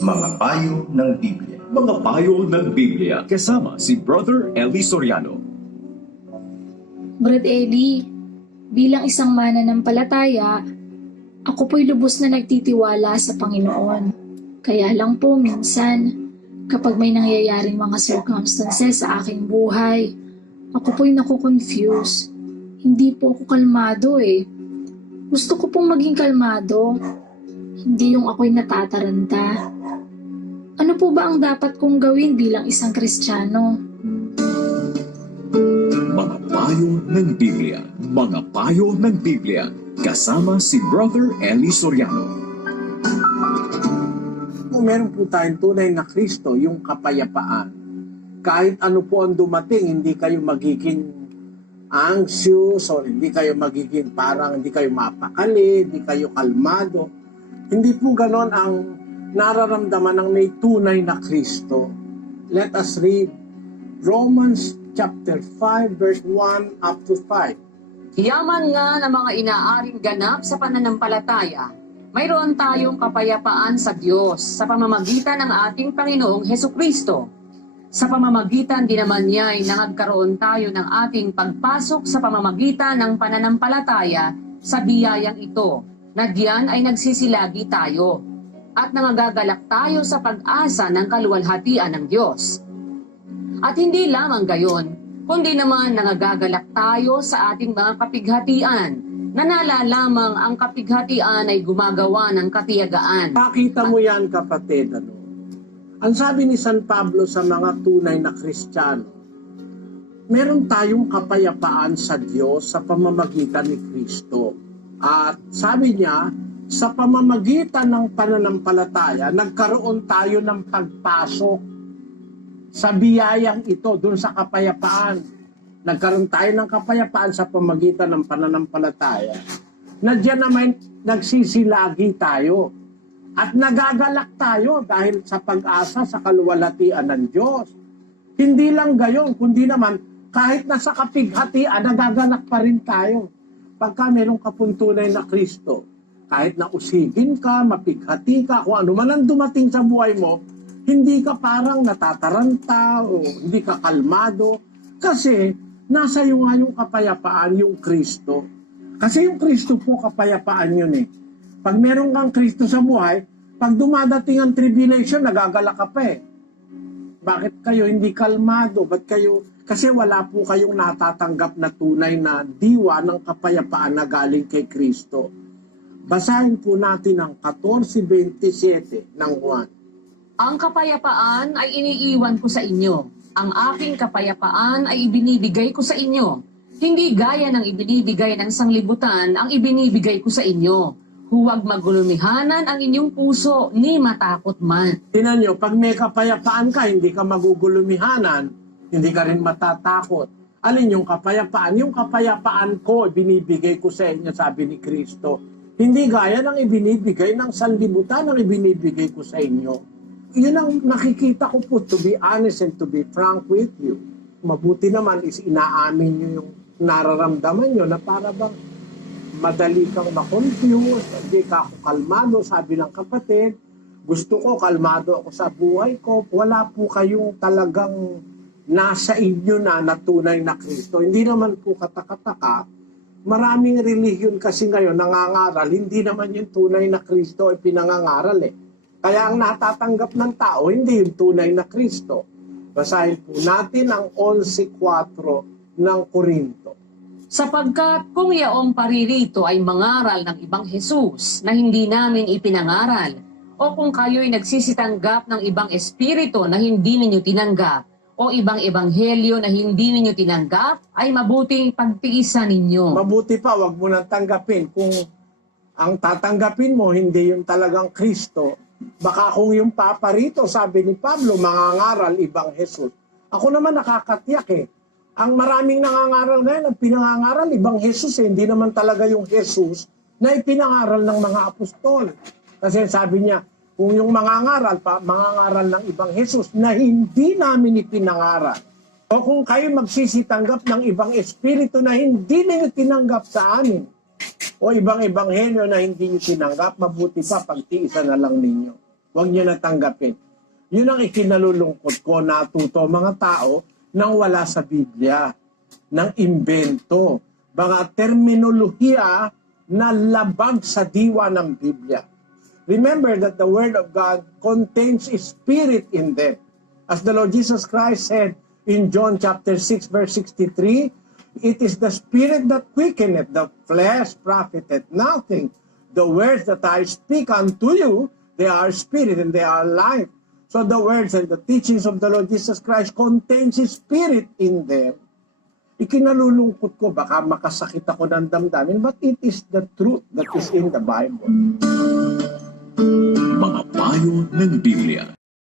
Mga payo ng Biblia. Mga payo ng Biblia kasama si Brother Eli Soriano. Brad Eli, bilang isang mananampalataya, ako po'y lubos na nagtitiwala sa Panginoon. Kaya lang po minsan, kapag may nangyayaring mga circumstances sa aking buhay, ako po'y nakukonfuse. Hindi po ako kalmado eh. Gusto ko pong maging kalmado, hindi yung ako'y natataranta. Ano po ba ang dapat kong gawin bilang isang Kristiyano? Mga payo ng Biblia. Mga payo ng Biblia kasama si Brother Eli Soriano. Kung meron po tayong tunay na Kristo, yung kapayapaan, kahit ano po ang dumating, hindi kayo magiging anxious or hindi kayo magiging parang hindi kayo mapakali, hindi kayo kalmado. Hindi po ganon ang nararamdaman ng may tunay na Kristo. Let us read Romans chapter 5 verse 1 up to 5. Yaman nga ng mga inaaring ganap sa pananampalataya, mayroon tayong kapayapaan sa Diyos sa pamamagitan ng ating Panginoong Hesukristo. Sa pamamagitan din naman niya ay nagkaroon tayo ng ating pagpasok sa pamamagitan ng pananampalataya sa biyayang ito, na diyan ay nagsisilagi tayo at nangagagalak tayo sa pag-asa ng kaluwalhatian ng Diyos. At hindi lamang gayon, kundi naman nangagagalak tayo sa ating mga kapighatian, na nalalamang ang kapighatian ay gumagawa ng katiyagaan. Pakita mo yan, kapatid. Ang sabi ni San Pablo sa mga tunay na Kristiyano, meron tayong kapayapaan sa Diyos sa pamamagitan ni Kristo. At sabi niya, sa pamamagitan ng pananampalataya, nagkaroon tayo ng pagpasok sa biyayang ito, dun sa kapayapaan. Nagkaroon tayo ng kapayapaan sa pamamagitan ng pananampalataya. Na diyan naman nagsisilagi tayo. At nagagalak tayo dahil sa pag-asa sa kaluwalhatian ng Diyos. Hindi lang gayon, kundi naman kahit nasa kapighatian, nagagalak pa rin tayo. Pagka merong kapuntunay na Kristo, kahit na usigin ka, mapighati ka, kung ano man ang dumating sa buhay mo, hindi ka parang natataranta o hindi ka kalmado. Kasi nasa iyo nga yung kapayapaan, yung Kristo. Kasi yung Kristo po, kapayapaan yun eh. Pag meron kang Kristo sa buhay, pag dumadating ang tribulation, nagagalak ka pa eh. Bakit kayo hindi kalmado? Ba't kayo? Kasi wala po kayong natatanggap na tunay na diwa ng kapayapaan na galing kay Kristo. Basahin po natin ang 14:27 ng Juan. Ang kapayapaan ay iniiwan ko sa inyo. Ang aking kapayapaan ay ibinibigay ko sa inyo. Hindi gaya ng ibinibigay ng sanglibutan ang ibinibigay ko sa inyo. Huwag magulumihanan ang inyong puso, ni matakot man. Tingnan nyo, pag may kapayapaan ka, hindi ka magugulumihanan, hindi ka rin matatakot. Alin yung kapayapaan? Yung kapayapaan ko, binibigay ko sa inyo, sabi ni Kristo. Hindi gaya ng ibinibigay ng sanlibutan ang ibinibigay ko sa inyo. Yun ang nakikita ko po, to be honest and to be frank with you. Mabuti naman is inaamin nyo yung nararamdaman nyo na para bang madali kang ma-confuse, hindi ka ako kalmado, sabi ng kapatid. Gusto ko, kalmado ako sa buhay ko. Wala po kayong talagang nasa inyo na tunay na Kristo. Hindi naman po katakataka. Maraming relihiyon kasi ngayon nangangaral, hindi naman yung tunay na Kristo ay pinangangaral eh. Kaya ang natatanggap ng tao, hindi yung tunay na Kristo. Basahin po natin ang 11:4 ng Korinto. Sapagkat kung yaong paririto ay mangaral ng ibang Jesus na hindi namin ipinangaral, o kung kayo'y nagsisitanggap ng ibang espiritu na hindi ninyo tinanggap, o ibang ebanghelyo na hindi ninyo tinanggap, ay mabuting pagtiisan ninyo. Mabuti pa, wag mo nang tanggapin. Kung ang tatanggapin mo, hindi yung talagang Kristo, baka kung yung papa rito, sabi ni Pablo, mangangaral ibang Jesus. Ako naman nakakatiyak eh. Ang maraming nangangaral ngayon, ang pinangangaral, ibang Jesus eh. Hindi naman talaga yung Jesus na ipinangaral ng mga apostol. Kasi sabi niya, kung yung mangangaral ng ibang Jesus na hindi namin ipinangaral, o kung kayo magsisitanggap ng ibang espiritu na hindi ninyo tinanggap sa amin, o ibang ebanghelyo na hindi nyo tinanggap, mabuti pa pagtiisan na lang ninyo. Huwag nyo na tanggapin. Yun ang ikinalulungkot ko, natuto mga tao nang wala sa Biblia, ng imbento, mga terminolohiya na labag sa diwa ng Biblia. Remember that the Word of God contains a spirit in them. As the Lord Jesus Christ said in John chapter 6 verse 63, it is the spirit that quickeneth, the flesh profiteth nothing. The words that I speak unto you, they are spirit and they are life. So the words and the teachings of the Lord Jesus Christ contains His spirit in them. Ikinalulungkot ko, baka makasakit ako ng damdamin, but it is the truth that is in the Bible. Mga payo ng Biblia.